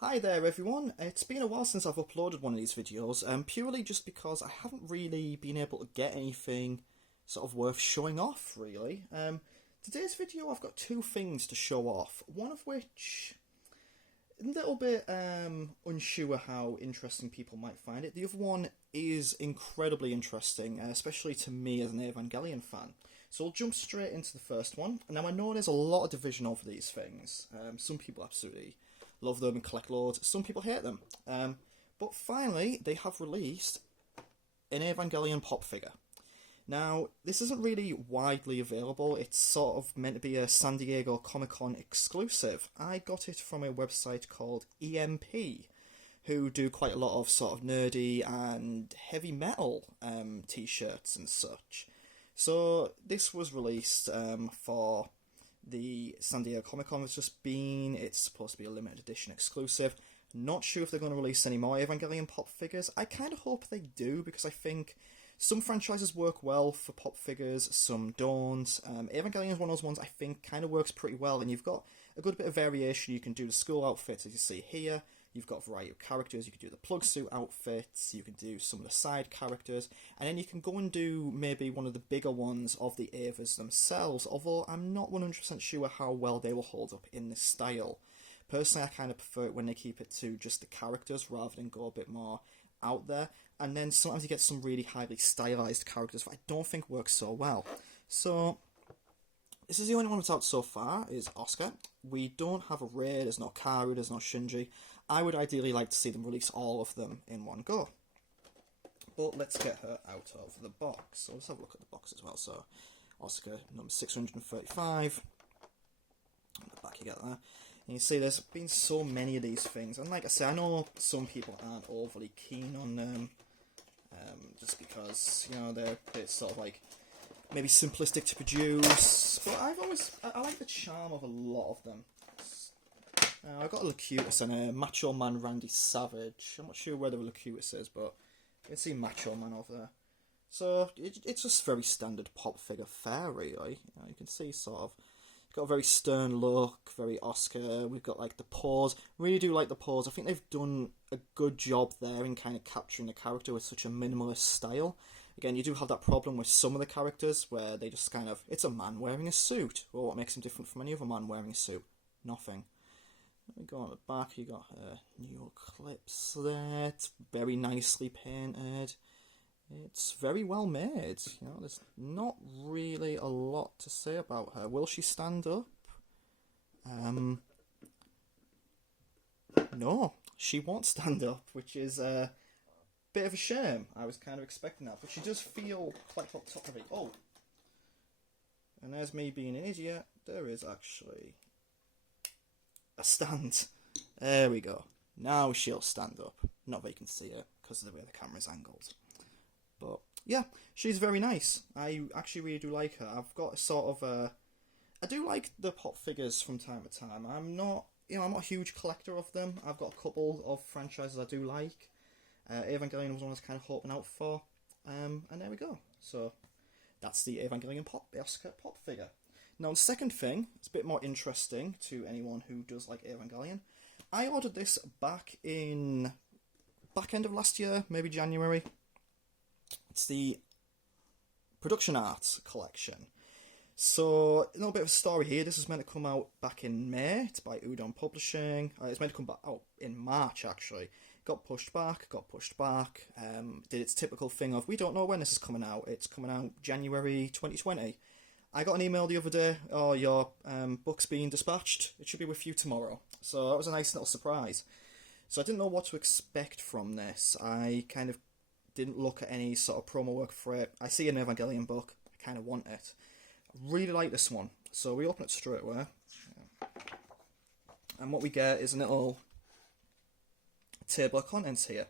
Hi there everyone, it's been a while since I've uploaded one of these videos, purely just because I haven't really been able to get anything sort of worth showing off, really. Today's video I've got two things to show off, one of which a little bit unsure how interesting people might find it. The other one is incredibly interesting, especially to me as an Evangelion fan. So we'll jump straight into the first one. Now I know there's a lot of division over these things. Some people absolutely love them and collect loads. Some people hate them. But finally, they have released an Evangelion pop figure. Now, this isn't really widely available. It's sort of meant to be a San Diego Comic-Con exclusive. I got it from a website called EMP, who do quite a lot of sort of nerdy and heavy metal t-shirts and such. So this was released for the San Diego Comic-Con. It's supposed to be a limited edition exclusive. Not sure if they're going to release any more Evangelion pop figures. I kind of hope they do, because I think some franchises work well for pop figures, some don't. Evangelion is one of those ones I think kind of works pretty well, and you've got a good bit of variation. You can do the school outfits, as you see here. You've got a variety of characters. You can do the plug suit outfits, you can do some of the side characters, and then you can go and do maybe one of the bigger ones of the Evas themselves, although I'm not 100% sure how well they will hold up in this style. Personally, I kind of prefer it when they keep it to just the characters rather than go a bit more out there, and then sometimes you get some really highly stylized characters that I don't think work so well. So this is the only one that's out so far, is Asuka. We don't have a Rei, there's no Karu, there's no Shinji. I would ideally like to see them release all of them in one go. But let's get her out of the box. So let's have a look at the box as well. So Asuka number 635. On the back you get that. And you see there's been so many of these things. And like I say, I know some people aren't overly keen on them. Just because, you know, they're a bit sort of like maybe simplistic to produce. But I like the charm of a lot of them. I've got a Locutus and a Macho Man Randy Savage. I'm not sure where the Locutus is, but you can see Macho Man over there. So it's just very standard pop figure fare, really. You can see sort of got a very stern look, very Oscar. We've got like the pose. Really do like the pose. I think they've done a good job there in kind of capturing the character with such a minimalist style. Again, you do have that problem with some of the characters where they just kind of, it's a man wearing a suit. Well, what makes him different from any other man wearing a suit? Nothing. We go on the back, you got her new clips there. It's very nicely painted. It's very well made. You know, there's not really a lot to say about her. Will she stand up? No, she won't stand up, which is a bit of a shame. I was kind of expecting that, but she does feel quite on top of it. Oh, and there's me being an idiot. There is actually a stand. There we go. Now she'll stand up. Not that you can see her because of the way the camera's angled. But yeah, she's very nice. I actually really do like her. I've got a sort of a... I do like the pop figures from time to time. I'm not a huge collector of them. I've got a couple of franchises I do like. Evangelion was one I was kind of hoping out for. And there we go. So that's the Evangelion Asuka pop figure. Now, the second thing, it's a bit more interesting to anyone who does like Evangelion. I ordered this back end of last year, maybe January. It's the Production Art collection. So, a little bit of a story here. This is meant to come out back in May. It's by Udon Publishing. It's meant to come back out in March, actually. Got pushed back. Did its typical thing of, we don't know when this is coming out. It's coming out January 2020. I got an email the other day, oh, your book's being dispatched. It should be with you tomorrow. So that was a nice little surprise. So I didn't know what to expect from this. I kind of didn't look at any sort of promo work for it. I see an Evangelion book. I kind of want it. I really like this one. So we open it straight away. And what we get is a little table of contents here.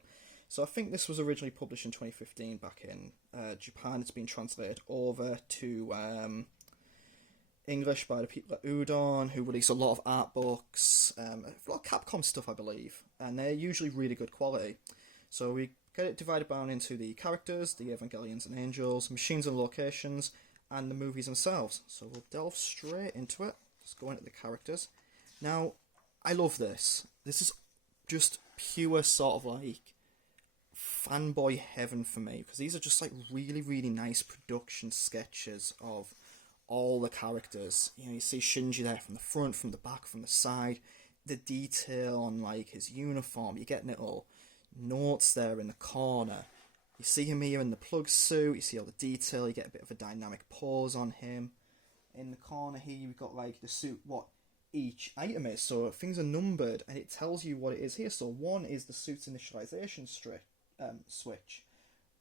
So I think this was originally published in 2015 back in Japan. It's been translated over to English by the people at Udon, who release a lot of art books, a lot of Capcom stuff, I believe, and they're usually really good quality. So we get it divided down into the characters, the Evangelions and Angels, machines and locations, and the movies themselves. So we'll delve straight into it. Let's go into the characters. Now, I love this. This is just pure sort of like fanboy heaven for me, because these are just like really, really nice production sketches of all the characters. You know, you see Shinji there from the front, from the back, from the side, the detail on like his uniform, you're getting little notes there in the corner. You see him here in the plug suit, you see all the detail, you get a bit of a dynamic pose on him. In the corner here, you've got like the suit, what each item is, so things are numbered and it tells you what it is here. So 1 is the suit's initialization switch.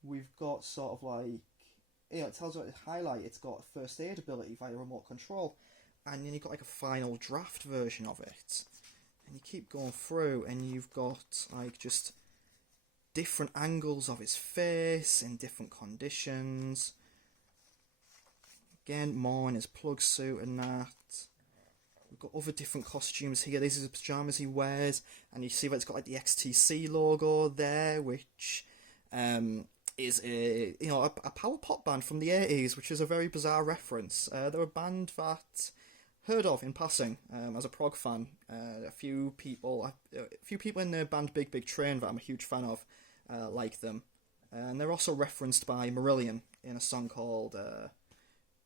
We've got sort of like, you know, it tells you what to highlight. It's got a first aid ability via remote control, and then you've got like a final draft version of it. And you keep going through, and you've got like just different angles of his face in different conditions. Again, more in his plug suit and that. We've got other different costumes here. These are the pyjamas he wears, and you see that it's got like the XTC logo there, which is a power pop band from the 80s, which is a very bizarre reference. They're a band that heard of in passing as a prog fan. A few people in the band Big Big Train that I'm a huge fan of like them, and they're also referenced by Marillion in a song called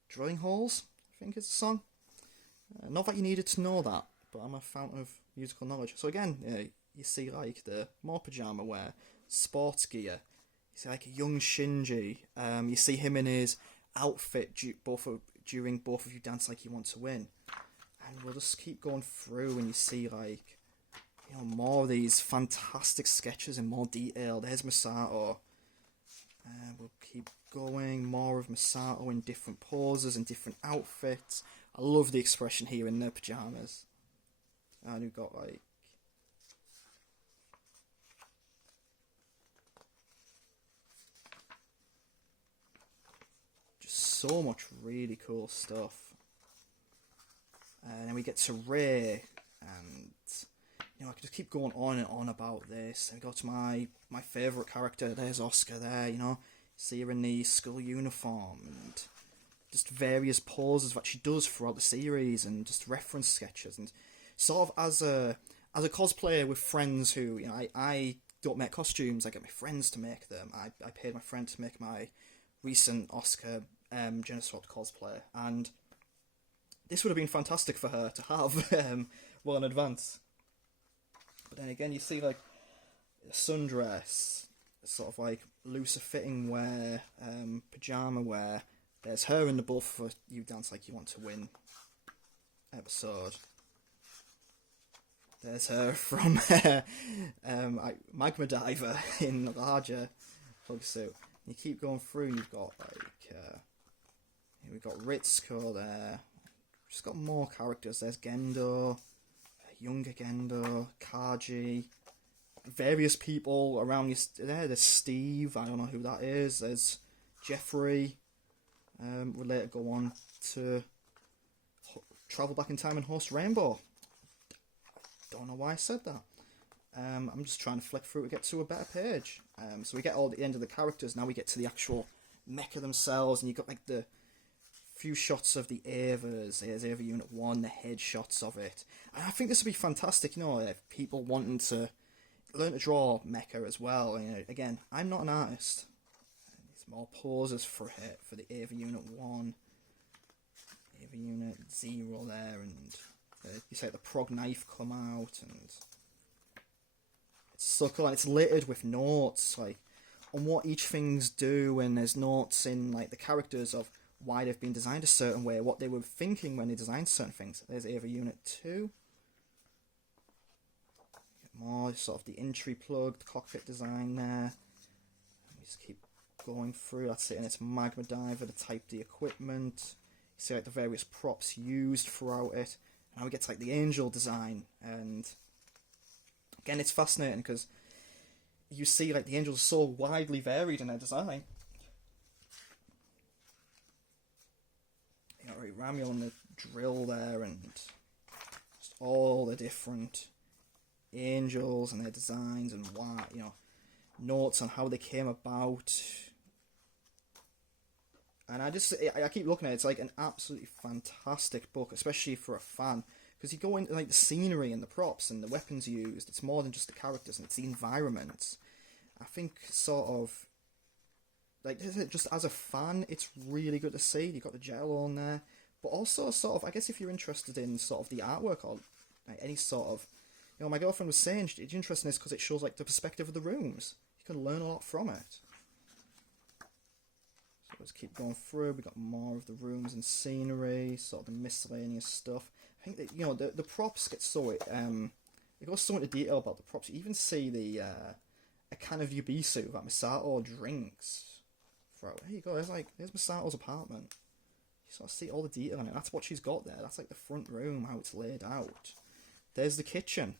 Drilling Holes, I think is the song. Not that you needed to know that, but I'm a fountain of musical knowledge. So again, you see like the more pyjama wear, sports gear. You see like a young Shinji. You see him in his outfit during Both of You Dance Like You Want to Win. And we'll just keep going through, and you see like, you know, more of these fantastic sketches in more detail. There's Masato. We'll keep going. More of Masato in different poses and different outfits. I love the expression here in their pyjamas. And we've got like, just so much really cool stuff. And then we get to Rei, and you know, I could just keep going on and on about this. And we go to my favourite character. There's Asuka there, you know. See her in the school uniform, and just various poses that she does throughout the series, and just reference sketches, and sort of as a cosplayer with friends who, you know, I don't make costumes, I get my friends to make them. I paid my friend to make my recent Asuka gender swapped cosplay, and this would have been fantastic for her to have well in advance. But then again, you see like a sundress, sort of like looser fitting wear, pyjama wear. There's her in the Both of You Dance Like You Want to Win episode. There's her from Magma Diver in the larger plug suit. You keep going through, and you've got like we've got Ritsuko there. Just got more characters. There's Gendo, younger Gendo, Kaji, various people around you. There's Steve. I don't know who that is. There's Jeffrey. We'll later go on to travel back in time and host Rainbow. Don't know why I said that. I'm just trying to flick through to get to a better page. So we get all the end of the characters. Now we get to the actual mecha themselves, and you got like the few shots of the Avas. There's Ava Unit 1, the headshots of it. And I think this would be fantastic, you know, if people wanting to learn to draw mecha as well. And, you know, again, I'm not an artist. There's more poses for it, for the Ava Unit 1, Ava Unit 0 there, and you see the prog knife come out, and it's so cool, and it's littered with notes, like, on what each things do, and there's notes in, like, the characters of why they've been designed a certain way, what they were thinking when they designed certain things. There's Ava Unit 2. Get more, sort of the entry plug, the cockpit design there. We just keep going through, that's it, and it's Magma Diver, the Type D equipment. You see, like, the various props used throughout it. Now we get to like the angel design, and again it's fascinating because you see like the angels are so widely varied in their design. You got like Ramio and the drill there, and just all the different angels and their designs, and why, you know, notes on how they came about. And I keep looking at it, it's like an absolutely fantastic book, especially for a fan, because you go into like the scenery and the props and the weapons used. It's more than just the characters, and it's the environment. I think sort of like just as a fan, it's really good to see. You got the gel on there, but also sort of I guess if you're interested in sort of the artwork or like any sort of, you know, my girlfriend was saying it's interesting is because it shows like the perspective of the rooms. You can learn a lot from it. So let's keep going through. We got more of the rooms and scenery, sort of the miscellaneous stuff. I think that, you know, the props get so it goes so into detail about the props. You even see the a can of Yubisu that Misato drinks. There you go. There's Misato's apartment. You sort of see all the detail in it. That's what she's got there. That's like the front room, how it's laid out. There's the kitchen.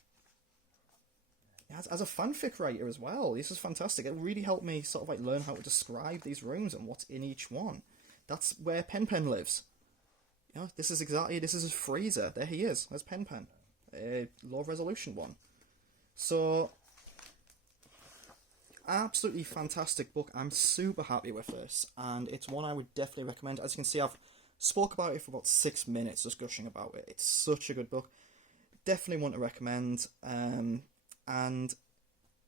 As a fanfic writer as well, this is fantastic. It really helped me sort of like learn how to describe these rooms and what's in each one. That's where Pen Pen lives. You know, this is his freezer. There he is. There's Pen Pen. Low resolution one. So, absolutely fantastic book. I'm super happy with this, and it's one I would definitely recommend. As you can see, I've spoke about it for about 6 minutes, just gushing about it. It's such a good book. Definitely want to recommend. And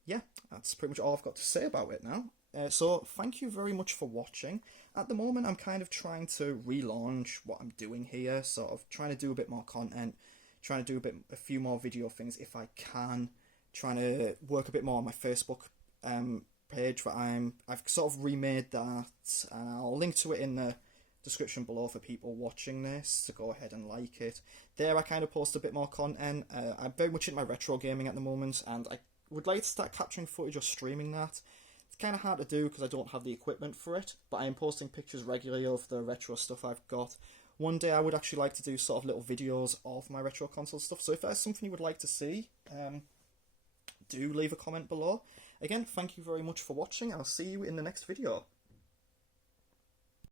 yeah, that's pretty much all I've got to say about it now. So thank you very much for watching. At the moment, I'm kind of trying to relaunch what I'm doing here, sort of trying to do a bit more content, trying to do a few more video things if I can, trying to work a bit more on my Facebook page that I've sort of remade that, and I'll link to it in the description below for people watching this to go ahead and like it. There I kind of post a bit more content. I'm very much into my retro gaming at the moment, and I would like to start capturing footage or streaming that. It's kind of hard to do because I don't have the equipment for it, but I am posting pictures regularly of the retro stuff I've got. One day I would actually like to do sort of little videos of my retro console stuff, so if there's something you would like to see, do leave a comment below. Again, thank you very much for watching. I'll see you in the next video.